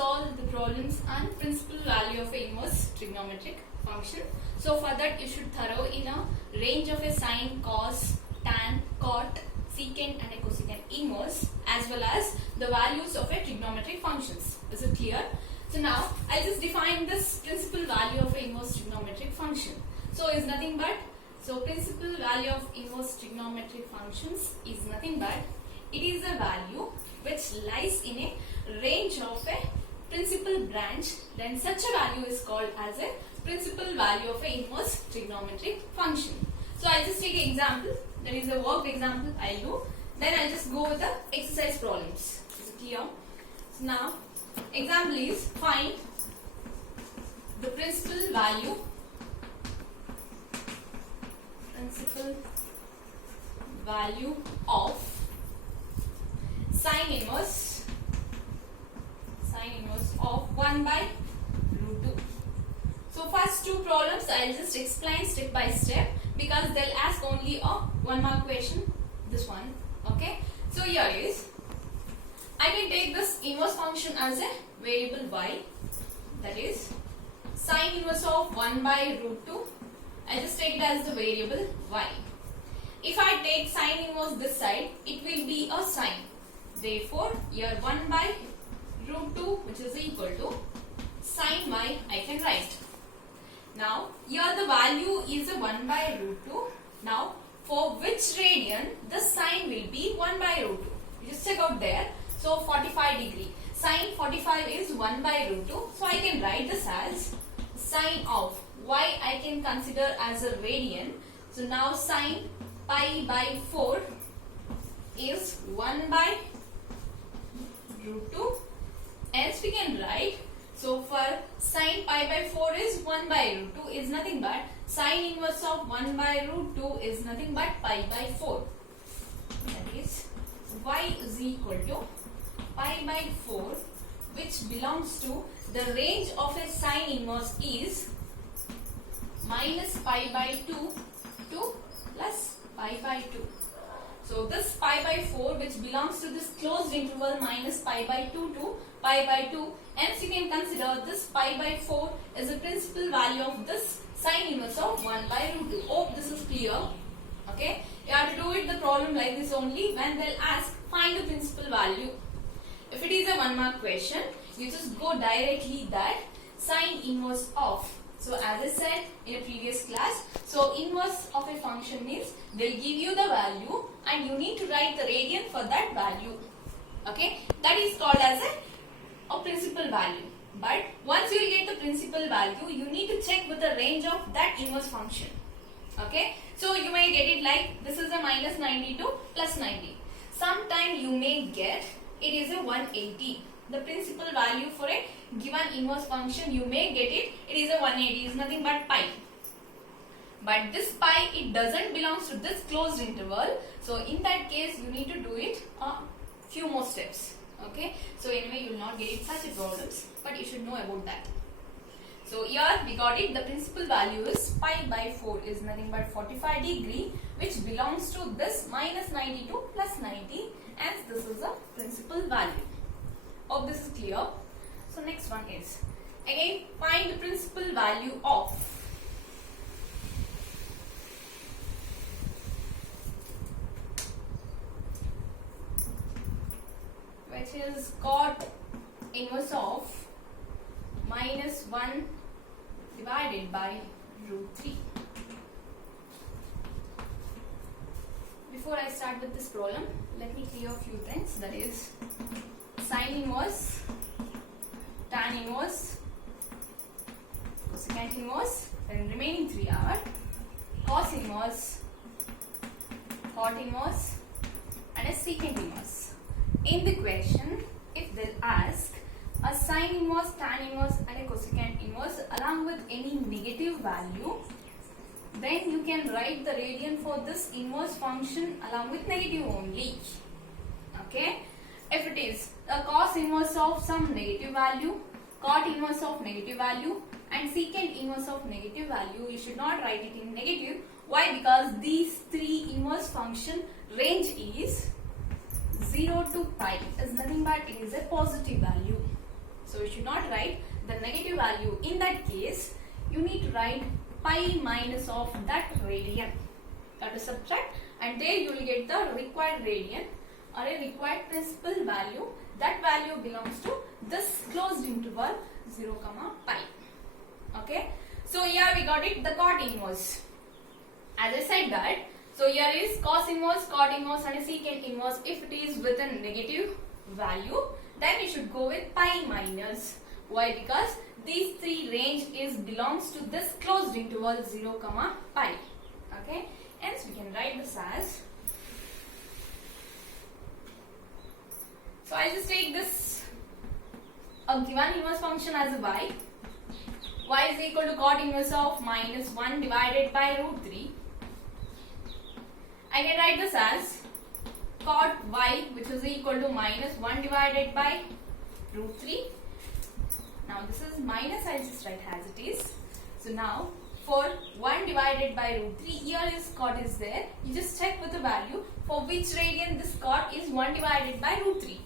solve the problems on principal value of a inverse trigonometric function. So for that you should thorough in a range of a sine, cos, tan, cot, secant and a cosecant inverse, as well as the values of a trigonometric functions. Is it clear? So now I'll just define this principal value of a inverse trigonometric function. So is nothing but, so principal value of inverse trigonometric functions is nothing but, it is a value which lies in a range of a principal branch, then such a value is called as a principal value of a inverse trigonometric function. So I'll just take an example, that is a worked example I'll do, then I'll just go with the exercise problems. Is it clear? So now example is, find the principal value of sine inverse of 1 by root 2. So first two problems I'll just explain step by step, because they'll ask only a 1 mark question, this one. Okay, so here is, I can take this inverse function as a variable y, that is sine inverse of 1 by root 2. I just take it as the variable y. If I take sine inverse this side, it will be a sine. Therefore, here 1 by root 2, which is equal to sine y, I can write. Now, here the value is a 1 by root 2. Now, for which radian the sine will be 1 by root 2? You just check out there. So, 45 degree. Sine 45 is 1 by root 2. So, I can write this as sine of y I can consider as a radian. So, now sine pi by 4 is 1 by root 2. Else we can write, so for sine pi by 4 is 1 by root 2 is nothing but sine inverse of 1 by root 2 is nothing but pi by 4. That is y is equal to pi by 4, which belongs to the range of a sine inverse is minus pi by 2 to plus pi by 2. So this pi by 4, which belongs to this closed interval minus pi by 2 to pi by 2, hence you can consider this pi by 4 is a principal value of this sine inverse of 1 by root 2. Hope this is clear. Okay, you have to do it the problem like this only when they'll ask find the principal value. If it is a 1 mark question, you just go directly that sine inverse of. So as I said in a previous class, so inverse of a function means they'll give you the value and you need to write the radian for that value. Okay, that is called as a principal value. But once you get the principal value, you need to check with the range of that inverse function. Okay, so you may get it like this is a minus 90 to plus 90. Sometime you may get it is a 180. The principal value for a given inverse function, you may get it, it is a 180, is nothing but pi. But this pi, it doesn't belongs to this closed interval. So in that case, you need to do it a few more steps. Okay, so anyway, you will not get it such a problems, but you should know about that. So here we got it, the principal value is pi by 4 is nothing but 45 degree, which belongs to this minus 90 to plus 90, and this is the principal value. Hope this is clear. So next one is, again find the principal value of which is cot inverse of minus 1 divided by root 3. Before I start with this problem, let me clear a few things, that is sine inverse, tan inverse, cosecant inverse, then remaining 3 are cos inverse, cot inverse and a secant inverse. In the question, if they'll ask a sine inverse, tan inverse and a cosecant inverse along with any negative value, then you can write the radian for this inverse function along with negative only. Okay, if it is a cos inverse of some negative value, cot inverse of negative value and secant inverse of negative value, you should not write it in negative. Why? Because these three inverse function range is 0 to pi is nothing but it is a positive value. So you should not write the negative value. In that case, you need to write pi minus of that radian. That is subtract, and there you will get the required radian or a required principal value. That value belongs to this closed interval 0, pi. Okay. So here we got it, the cot inverse. As I said that, so here is cos inverse, cot inverse and a secant inverse. If it is with a negative value, then you should go with pi minus. Why? Because these three range is belongs to this closed interval 0, pi. Okay. Hence we can write this as, so I just take this given inverse function as a y. Y is equal to cot inverse of minus 1 divided by root 3. I can write this as cot y, which is equal to minus 1 divided by root 3. Now this is minus, I'll just write as it is. So now for 1 divided by root 3, here is cot is there. You just check with the value for which radian this cot is 1 divided by root 3.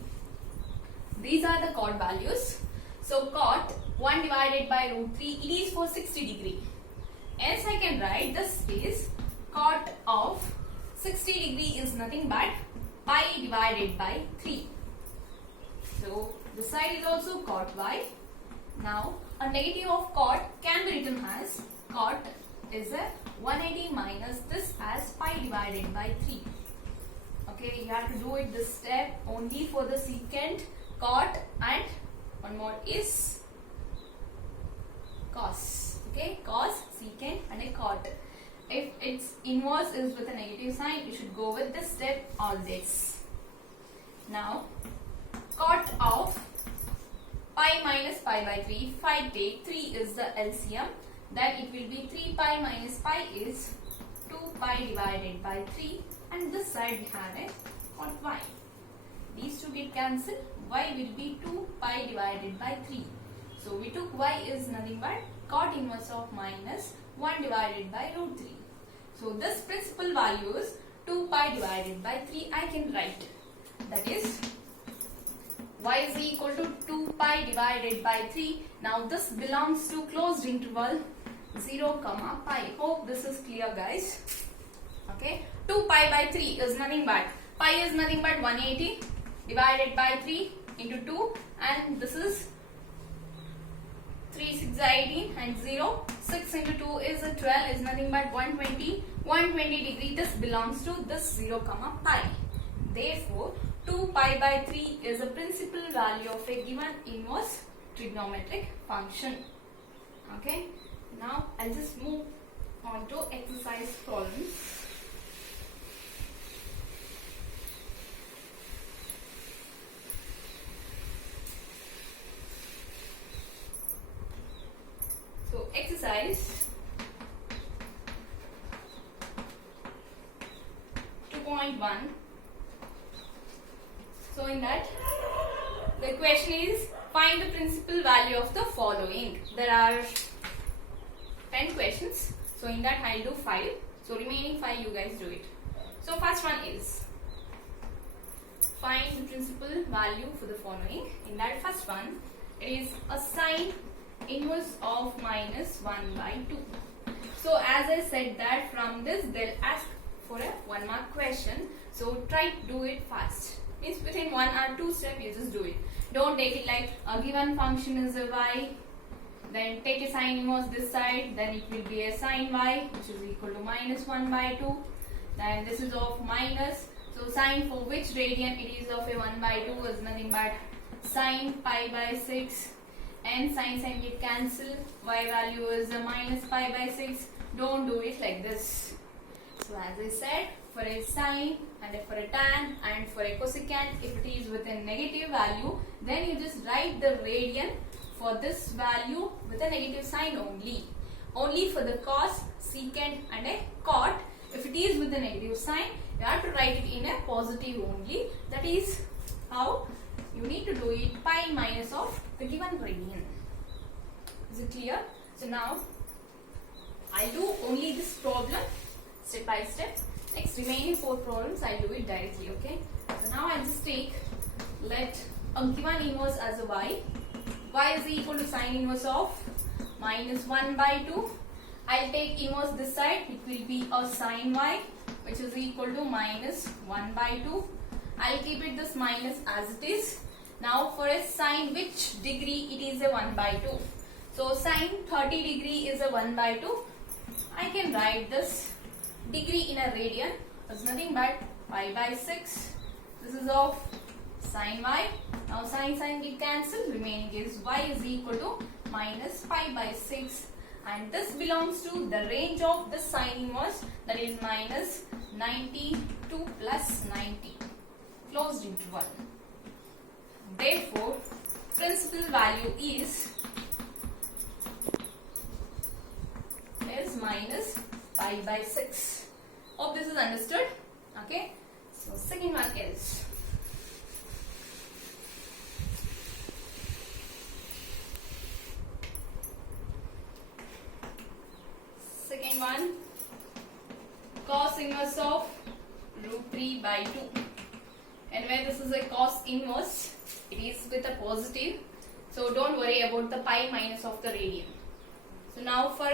These are the cot values. So cot 1 divided by root 3, it is for 60 degree. Else I can write this is cot of 60 degree is nothing but pi divided by 3. So this side is also cot y. Now a negative of cot can be written as cot is a 180 minus this as pi divided by 3. Okay, you have to do it this step only for the secant, cot, and one more is cos. Okay, cos, secant and a cot. If its inverse is with a negative sign, you should go with this step always. Now cot of pi minus pi by 3, if I take 3 is the LCM, then it will be 3 pi minus pi is 2 pi divided by 3, and this side we have a cot y. These two get cancelled, y will be 2 pi divided by 3. So we took y is nothing but cot inverse of minus 1 divided by root 3. So this principal value is 2 pi divided by 3 I can write. That is y is equal to 2 pi divided by 3. Now this belongs to closed interval 0, pi. Hope this is clear, guys. Okay. 2 pi by 3 is nothing but, pi is nothing but 180 divided by 3 into 2, and this is 3 6 are 18 and 0. 6 into 2 is a 12 is nothing but 120. 120 degree, this belongs to this 0, pi. Therefore 2 pi by 3 is a principal value of a given inverse trigonometric function. Okay. Now I'll just move on to exercise problems. So exercise 2.1. So in that, the question is find the principal value of the following. There are 10 questions. So in that I'll do 5. So remaining 5 you guys do it. So first one is find the principal value for the following. In that first one, it is a sine inverse of minus 1 by 2. So as I said that from this they'll ask for a 1 mark question. So try to do it fast. Means within 1 or 2 steps you just do it. Don't take it like a given function is a y, then take a sine inverse this side, then it will be a sine y which is equal to minus 1 by 2. Then this is of minus. So sine for which radian it is of a 1 by 2 is nothing but sine pi by 6. And sine get cancelled. Y value is a minus pi by 6. Don't do it like this. So as I said, for a sine and for a tan and for a cosecant, if it is with a negative value, then you just write the radian for this value with a negative sign only. Only for the cos, secant and a cot, if it is with a negative sign, you have to write it in a positive only. That is how you need to do it, pi minus of the given radian. Is it clear? So now I'll do only this problem step by step. Next remaining 4 problems I'll do it directly. Okay. So now I'll just take, let a given inverse as a y y is equal to sine inverse of minus 1 by 2. I'll take inverse this side. It will be a sine y, which is equal to minus 1 by 2. I'll keep it this minus as it is. Now for a sine, which degree it is a 1 by 2. So sine 30 degree is a 1 by 2. I can write this degree in a radian as nothing but pi by 6. This is of sine y. Now sine will cancel. Remaining is y is equal to minus pi by 6. And this belongs to the range of the sine inverse, that is minus 90 to plus 90. Closed interval. Therefore, principal value is minus pi by 6. Hope this is understood. Okay. So second one is cos inverse of root 3 by 2. And where this is a cos inverse, it is with a positive. So don't worry about the pi minus of the radian. So now for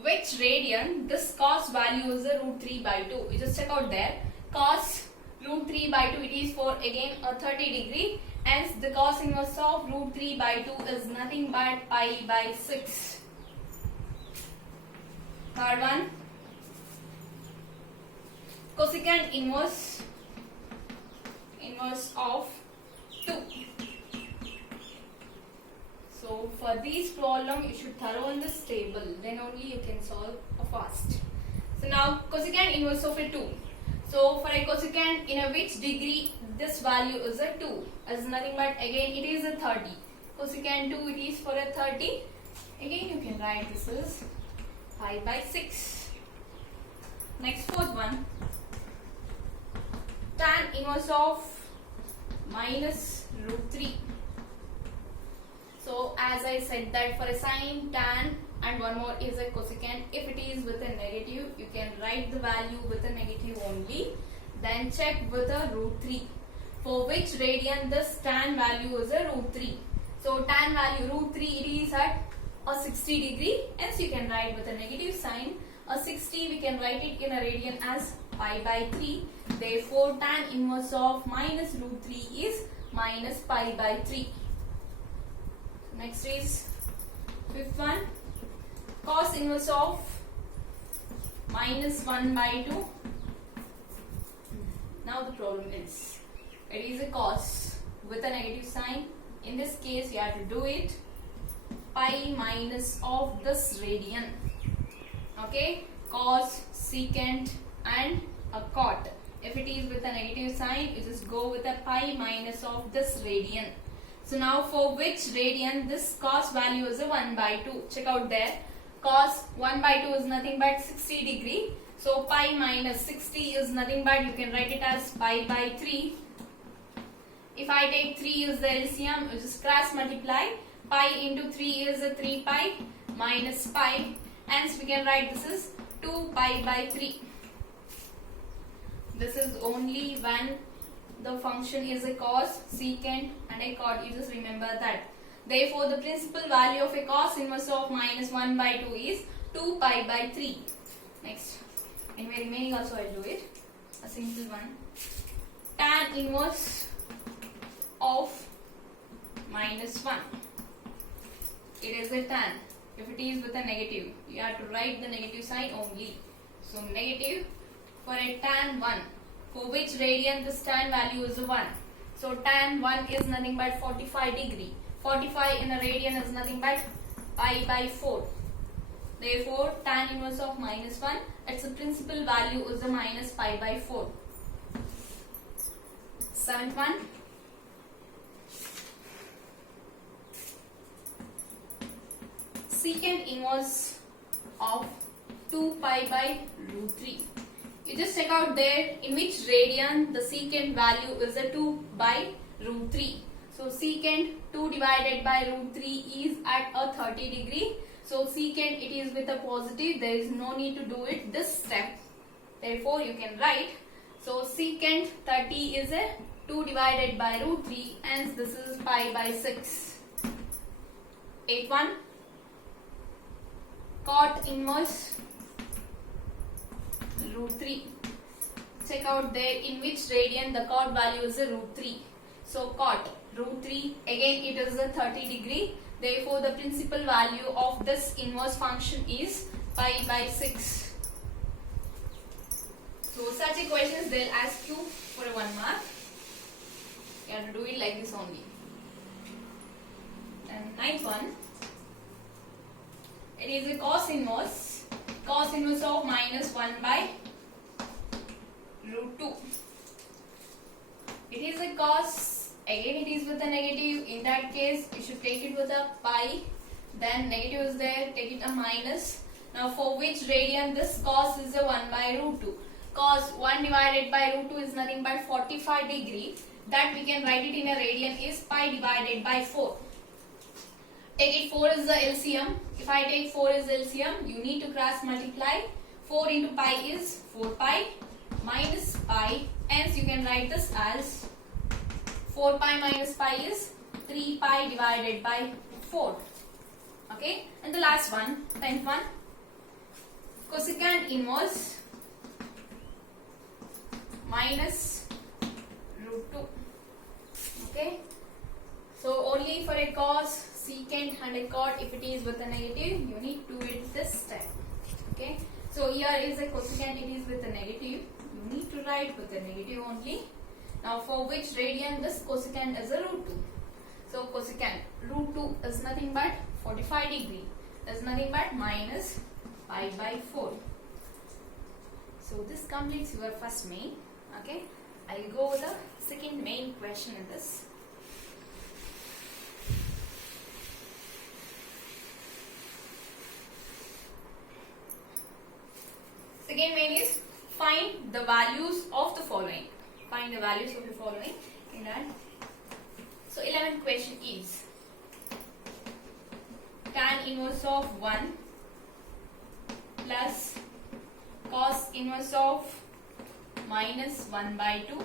which radian this cos value is a root 3 by 2. You just check out there. Cos root 3 by 2, it is for again a 30 degree. Hence the cos inverse of root 3 by 2 is nothing but pi by 6. Third one, cosecant inverse of 2. So for this problem you should thorough on this table, then only you can solve fast. So now cosecant inverse of a 2. So for a cosecant in a which degree this value is a 2, as nothing but again it is a 30. Cosecant 2, it is for a 30. Again you can write this is pi by 6. Next fourth one, tan inverse of minus root 3. So as I said that for a sine, tan and one more is a cosecant. If it is with a negative, you can write the value with a negative only. Then check with a root 3. For which radian this tan value is a root 3. So tan value root 3, it is at a 60 degree. Hence you can write with a negative sign. A 60 we can write it in a radian as pi by 3. Therefore tan inverse of minus root 3 is minus pi by 3. Next is fifth one, cos inverse of minus 1 by 2. Now the problem is, it is a cos with a negative sign. In this case you have to do it pi minus of this radian. Okay, cos, secant and a cot. If it is with a negative sign, you just go with a pi minus of this radian. So now for which radian this cos value is a 1 by 2. Check out there. Cos 1 by 2 is nothing but 60 degree. So pi minus 60 is nothing but, you can write it as pi by 3. If I take 3 is the LCM, you just cross multiply. Pi into 3 is a 3 pi minus pi. Hence we can write this is 2 pi by 3. This is only when the function is a cos, secant and a cot. You just remember that. Therefore the principal value of a cos inverse of minus 1 by 2 is 2 pi by 3. Next. Anyway, remaining also I will do it. A simple one. Tan inverse of minus 1. It is a tan. If it is with a negative, you have to write the negative sign only. So negative for a tan 1. For which radian this tan value is 1. So tan 1 is nothing but 45 degree. 45 in a radian is nothing but pi by 4. Therefore tan inverse of minus 1, its principal value is a minus pi by 4. Seventh one. Secant inverse of 2 pi by root 3. You just check out there in which radian the secant value is a 2 by root 3. So secant 2 divided by root 3 is at a 30 degree. So secant it is with a positive. There is no need to do it this step. Therefore you can write. So secant 30 is a 2 divided by root 3. Hence this is pi by 6. 8th one, cot inverse root 3. Check out there in which radian the cot value is a root 3. So cot root 3, again it is a 30 degree. Therefore the principal value of this inverse function is pi by 6. So such equations they'll ask you for a 1 mark. You have to do it like this only. And 9th one, it is a cos inverse of minus 1 by root 2. It is a cos, again it is with a negative. In that case you should take it with a pi, then negative is there, take it a minus. Now for which radian this cos is a 1 by root 2. Cos 1 divided by root 2 is nothing but 45 degree. That we can write it in a radian is pi divided by 4. Take it 4 is the LCM. If I take 4 is LCM, you need to cross multiply. 4 into pi is 4 pi minus pi. Hence you can write this as 4 pi minus pi is 3 pi divided by 4. Okay. And the last one, 10th one, cosecant inverse minus root 2. Okay. So only for a cos, secant and a cot, if it is with a negative, you need to do it this step. Okay. So here is a cosecant, it is with a negative. You need to write with a negative only. Now for which radian this cosecant is a root 2. So cosecant root 2 is nothing but 45 degree. Is nothing but minus pi by 4. So this completes your first main. Okay. I will go with the second main question in this. Second main is find the values of the following. Find the values of the following in that. So 11th question is tan inverse of 1 plus cos inverse of minus 1 by 2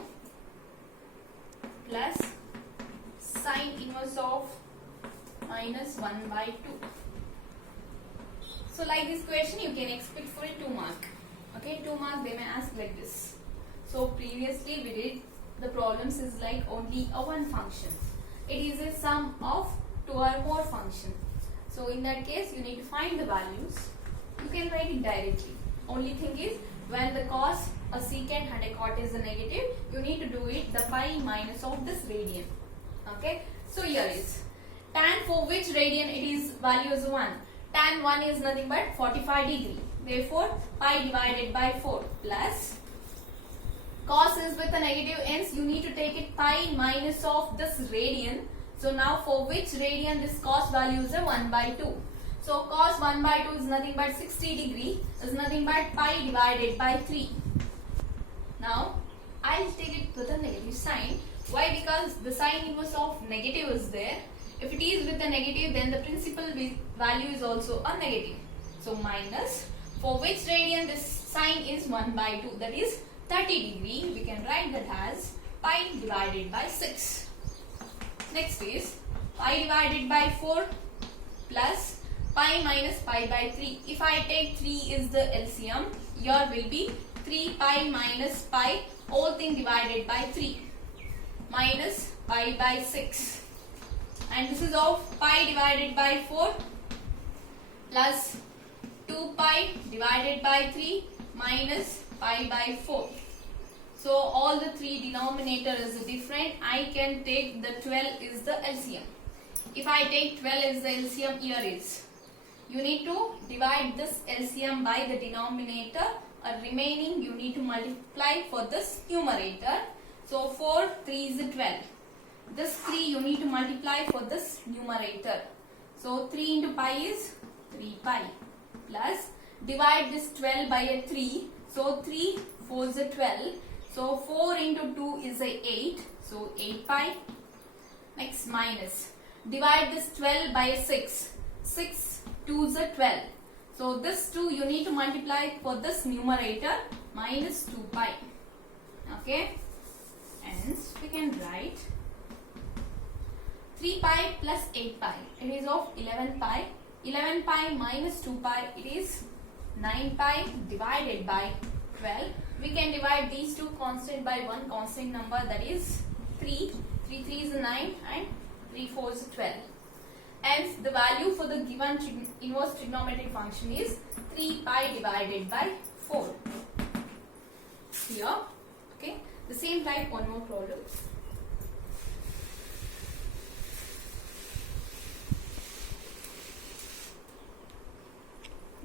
plus sine inverse of minus 1 by 2. So like this question you can expect for a 2 mark. Okay, 2 mark they may ask like this. So previously we did the problems is like only a one function. It is a sum of 2 or more functions. So in that case you need to find the values. You can write it directly. Only thing is when the cos, a secant and a cot is a negative, you need to do it the pi minus of this radian. Okay. So here is tan for which radian it is value is 1. Tan 1 is nothing but 45 degree. Therefore pi divided by 4 plus cos is with a negative, hence you need to take it pi minus of this radian. So now for which radian this cos value is a 1 by 2. So cos 1 by 2 is nothing but 60 degree, is nothing but pi divided by 3. Now I'll take it with a negative sign. Why? Because the sine inverse of negative is there. If it is with a negative, then the principal value is also a negative. So minus, for which radian this sine is 1 by 2, that is 30 degree. We can write that as pi divided by 6. Next is pi divided by 4 plus pi minus pi by 3. If I take 3 is the LCM, here will be 3 pi minus pi, whole thing divided by 3 minus pi by 6. And this is of pi divided by 4 plus 2 pi divided by 3 minus pi by 4. So all the three denominator is different. I can take the 12 is the LCM. If I take 12 as the LCM, here is. You need to divide this LCM by the denominator. Remaining you need to multiply for this numerator. So 4, 3 is 12. This 3 you need to multiply for this numerator. So 3 into pi is 3 pi plus divide this 12 by a 3. So 3 4 is 12. So 4 into 2 is 8. So 8 pi. Next minus. Divide this 12 by a 6. 6 2 is 12. So this 2 you need to multiply for this numerator minus 2 pi. Okay. Hence we can write 3 pi plus 8 pi, it is of 11 pi. 11 pi minus 2 pi, it is 9 pi divided by 12. We can divide these two constant by one constant number, that is 3. 3 3 is 9 and 3 4 is 12. Hence the value for the given inverse trigonometric function is 3 pi divided by 4. Here, okay. The same type, one more problem.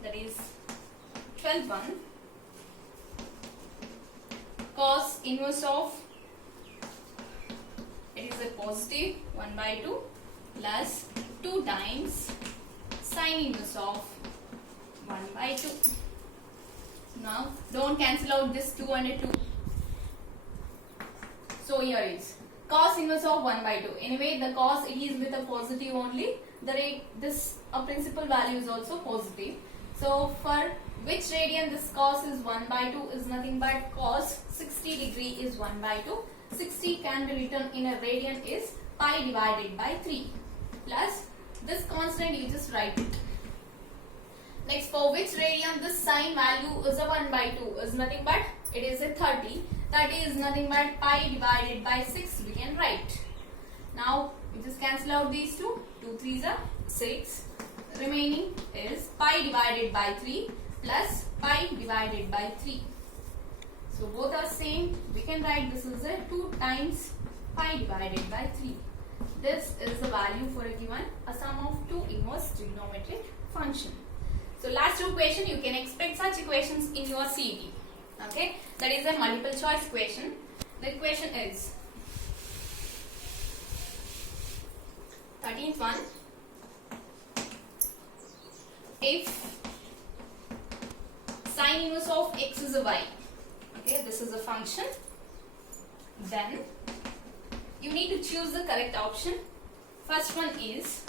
That is 12.1. Cos inverse of, it is a positive 1 by 2 plus 2 times sin inverse of 1 by 2. Now don't cancel out this 2 and a 2. So here is cos inverse of 1 by 2. Anyway, the cos, it is with a positive only. The rate, this principal value is also positive. So for which radian this cos is 1 by 2 is nothing but cos 60 degree is 1 by 2. 60 can be written in a radian is pi divided by 3 plus this constant, you just write it. Next, for which radian this sine value is a 1 by 2 is nothing but it is a 30. 30 is nothing but pi divided by 6, we can write. Now we just cancel out these two. 2 3s are 6. Remaining is pi divided by 3 plus pi divided by 3. So both are same. We can write this is a 2 times pi divided by 3. This is the value for a given a sum of two inverse trigonometric function. So last two question, you can expect such equations in your CET. Okay, that is a multiple choice question. The question is 13th one. If sine inverse of x is a y, okay, this is a function, then you need to choose the correct option. First one is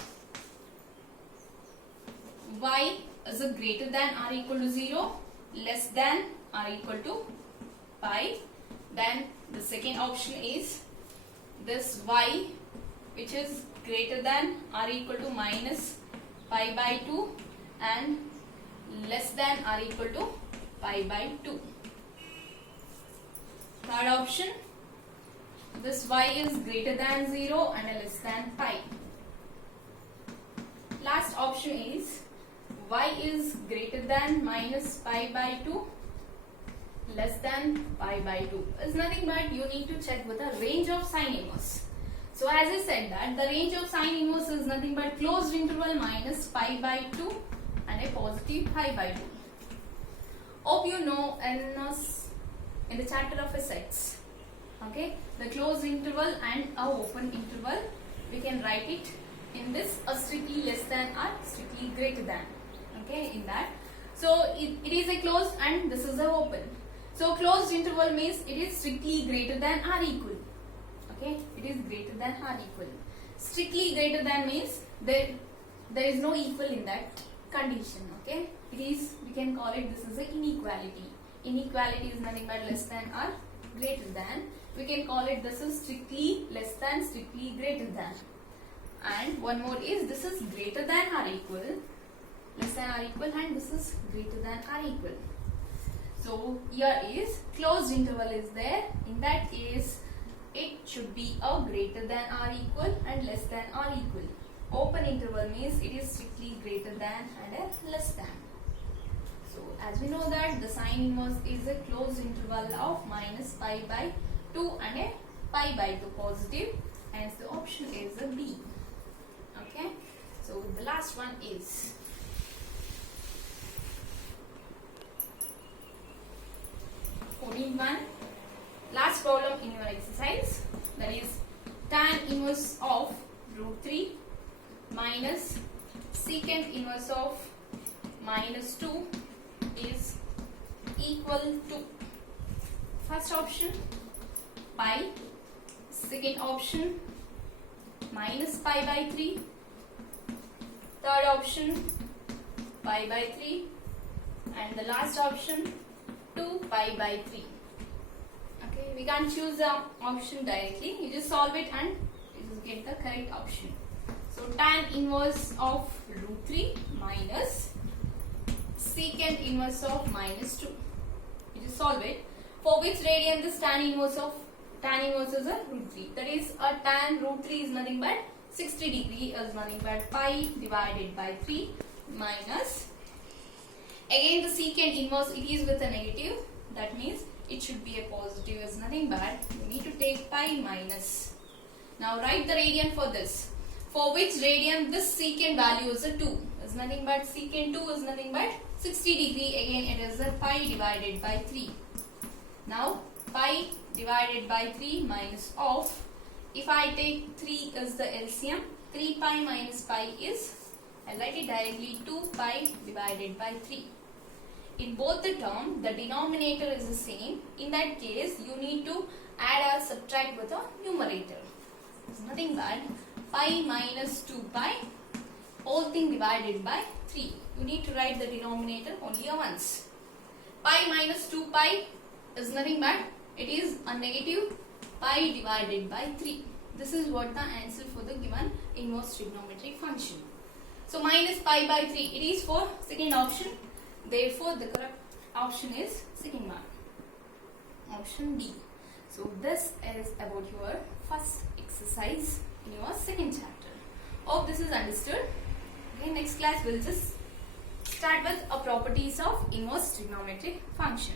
y is a greater than or equal to 0, less than or equal to pi. Then the second option is this y which is greater than or equal to minus pi by 2 and less than or equal to pi by 2. Third option, this y is greater than 0 and less than pi. Last option is y is greater than minus pi by 2, less than pi by 2. It's nothing but you need to check with the range of sine inverse. So as I said that the range of sine inverse is nothing but closed interval minus pi by 2 and a positive pi by 2. Hope you know in the chapter of sets. Okay, the closed interval and a open interval, we can write it in this a strictly less than or strictly greater than. Okay, in that. So it is a closed and this is a open. So closed interval means it is strictly greater than or equal. Okay, it is greater than or equal. Strictly greater than means there is no equal in that condition. Okay, it is, we can call it, this is an inequality. Inequality is nothing but less than or greater than. We can call it this is strictly less than, strictly greater than. And one more is this is greater than or equal, less than or equal, and this is greater than or equal. So here is closed interval is there. In that case, it should be a greater than or equal and less than or equal. Open interval means it is strictly greater than and a less than. So as we know that the sine inverse is a closed interval of minus pi by 2 and a pi by 2 positive. Hence the option is a B. Okay. So the last one is 14.1. Last problem in your exercise, that is tan inverse of root 3 minus secant inverse of minus 2 is equal to, first option pi, second option minus pi by 3, third option pi by 3, and the last option 2 pi by 3. Okay, we can't choose the option directly. You just solve it and you just get the correct option. So tan inverse of root 3 minus secant inverse of minus 2. You just solve it. For which radian this tan inverse is a root 3. That is a tan root 3 is nothing but 60 degree is nothing but pi divided by 3 minus, again the secant inverse, it is with a negative, that means it should be a positive, is nothing but you need to take pi minus. Now write the radian for this. For which radian this secant value is a 2, is nothing but secant 2 is nothing but 60 degree, again it is a pi divided by 3. Now pi divided by 3 minus of, if I take 3 as the LCM, 3 pi minus pi is, I write it directly, 2 pi divided by 3. In both the term, the denominator is the same. In that case, you need to add or subtract with a numerator. It's nothing but pi minus 2 pi, whole thing divided by 3. You need to write the denominator only once. Pi minus 2 pi is nothing but, it is a negative pi divided by 3. This is what the answer for the given inverse trigonometric function. So minus pi by 3, it is for second option. Therefore, the correct option is second one. Option D. So this is about your first exercise in your second chapter. Hope this is understood. Okay, next class we'll just start with properties of inverse trigonometric function.